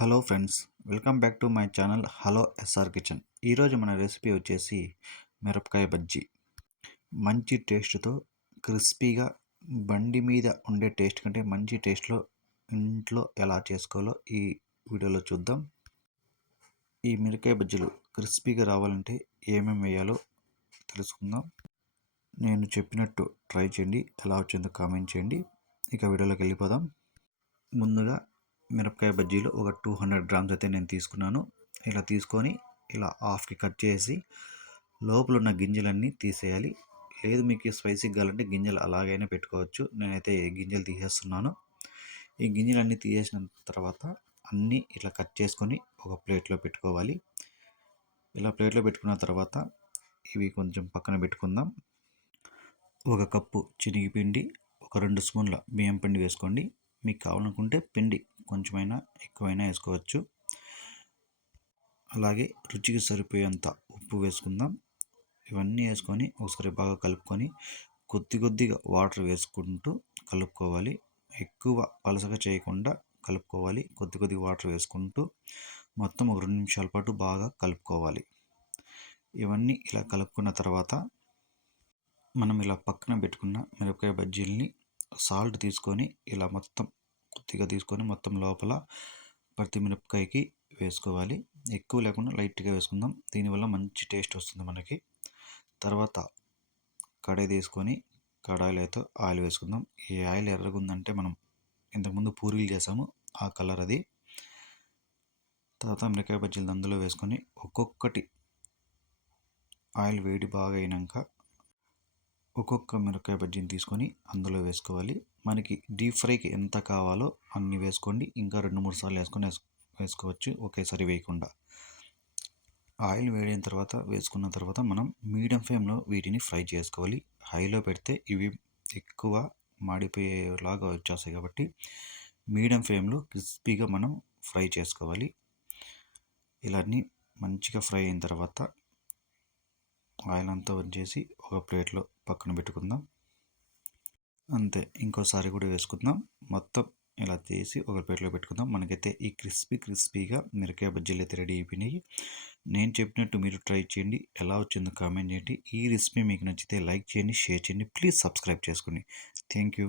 Hello friends welcome back to my channel hello SR kitchen. ఈరోజు మన recipe వచ్చేసి మిరపకాయ బజ్జీ. మంచి టేస్ట్తో క్రిస్పీగా బండి మీద ఉండే టేస్ట్ కంటే మంచి టేస్ట్లో ఇంట్లో ఎలా చేసుకోవాలో ఈ వీడియోలో చూద్దాం. ఈ మిరపకాయ బజ్జీలు క్రిస్పీగా రావాలంటే ఏమేమి వేయాలో తెలుసుకుందాం. నేను చెప్పినట్టు ట్రై చేయండి ఎలా వచ్చిందో కామెంట్ చేయండి. ఇక వీడియోలోకి వెళ్ళిపోదాం. ముందుగా మిరపకాయ బజ్జీలు ఒక టూ హండ్రెడ్ గ్రామ్స్ అయితే నేను తీసుకున్నాను. ఇలా తీసుకొని ఇలా హాఫ్కి కట్ చేసి లోపల ఉన్న గింజలన్నీ తీసేయాలి. లేదు మీకు స్పైసీ కావాలంటే గింజలు అలాగైనా పెట్టుకోవచ్చు. నేనైతే గింజలు తీసేస్తున్నాను. ఈ గింజలన్నీ తీసేసిన తర్వాత అన్నీ ఇట్లా కట్ చేసుకొని ఒక ప్లేట్లో పెట్టుకోవాలి. ఇలా ప్లేట్లో పెట్టుకున్న తర్వాత ఇవి కొంచెం పక్కన పెట్టుకుందాం. ఒక కప్పు పిండి ఒక రెండు స్పూన్ల బియ్యం పిండి వేసుకోండి. మీకు కావాలనుకుంటే పిండి కొంచెమైనా ఎక్కువైనా వేసుకోవచ్చు. అలాగే రుచికి సరిపోయేంత ఉప్పు వేసుకుందాం. ఇవన్నీ వేసుకొని ఒకసారి బాగా కలుపుకొని కొద్ది కొద్దిగా వాటర్ వేసుకుంటూ కలుపుకోవాలి. ఎక్కువ పలసగా చేయకుండా కలుపుకోవాలి. కొద్ది కొద్దిగా వాటర్ వేసుకుంటూ మొత్తం ఒక రెండు నిమిషాల పాటు బాగా కలుపుకోవాలి. ఇవన్నీ ఇలా కలుపుకున్న తర్వాత మనం ఇలా పక్కన పెట్టుకున్న మిరపకాయ బజ్జీలని సాల్ట్ తీసుకొని ఇలా మొత్తం కొద్దిగా తీసుకొని మొత్తం లోపల ప్రతి మిరపకాయకి వేసుకోవాలి. ఎక్కువ లేకుండా లైట్గా వేసుకుందాం. దీనివల్ల మంచి టేస్ట్ వస్తుంది మనకి. తర్వాత కడాయి తీసుకొని కడాయిలో అయితే ఆయిల్ వేసుకుందాం. ఈ ఆయిల్ ఎర్రగుందంటే మనం ఇంతకుముందు పూరీలు చేసాము. ఆ కలర్ అది. తర్వాత మిరకాయ బజ్జీలు అందులో వేసుకొని ఒక్కొక్కటి ఆయిల్ వేడి బాగా అయినాక ఒక్కొక్క మిరపకాయ బజ్జీని తీసుకొని అందులో వేసుకోవాలి. మనకి డీప్ ఫ్రైకి ఎంత కావాలో అన్ని వేసుకోండి. ఇంకా రెండు మూడు సార్లు వేసుకొని వేసుకోవచ్చు. ఒకేసారి వేయకుండా. ఆయిల్ వేడైన తర్వాత వేసుకున్న తర్వాత మనం మీడియం ఫ్లేమ్లో వీటిని ఫ్రై చేసుకోవాలి. హైలో పెడితే ఇవి ఎక్కువ మాడిపోయేలాగా వచ్చేస్తాయి కాబట్టి మీడియం ఫ్లేమ్లో క్రిస్పీగా మనం ఫ్రై చేసుకోవాలి. ఇలా అన్నీ మంచిగా ఫ్రై అయిన తర్వాత ఆయిల్ అంతా వచ్చేసి ఒక ప్లేట్లో పక్కన పెట్టుకుందాం. అంతే. ఇంకోసారి కూడా వేసుకుందాం. మొత్తం ఇలా తీసి ఒక ప్లేట్లో పెట్టుకుందాం. మనకైతే ఈ క్రిస్పీ క్రిస్పీగా మిరకాయ బజ్జీలు అయితే రెడీ అయిపోయినాయి. నేను చెప్పినట్టు మీరు ట్రై చేయండి. ఎలా వచ్చిందో కామెంట్ చేయండి. ఈ రెసిపీ మీకు నచ్చితే లైక్ చేయండి షేర్ చేయండి. ప్లీజ్ సబ్స్క్రైబ్ చేసుకోండి. Thank you.